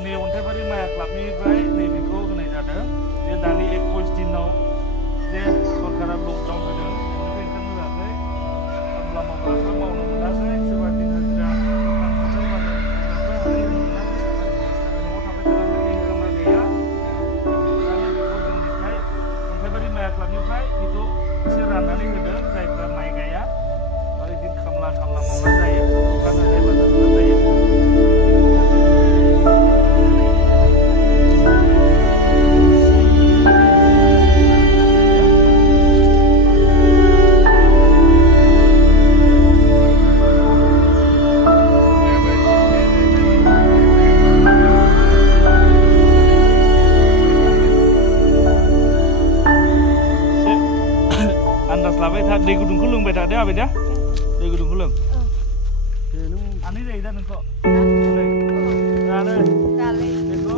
जोंनि अन्थाइबारि माइ क्लाबनिफ्राय नैबेखौ होनाय जादों जे दानि 21 दिनाव जे सरकारा लकडाउन होदों बेनिफ्राय ओंखारनो होआखै खामला मावग्राफ्रा मावनो मोनाखै सोरबा दिन हाजिरा दखान हाथाइ बाजार होग्राफ्रा होनो मोनाखै न'आव थाबाय थानानै इनकामा गैया दा नैबेखौ जोंनिफ्राय अन्थाइबारि माइ क्लाबनिफ्राय बेखौ एसे राननानै होदों जायफ्रा माइ गाया बा बिदिनो खामला मावना जायो दखान हाथाइ बाजार होना जायो लाबाय था दै गुदुंखौ लोंबाय था दे आबै दे दै गुदुंखौ लों आनै जायो दा नोंखौ दालै बेखौ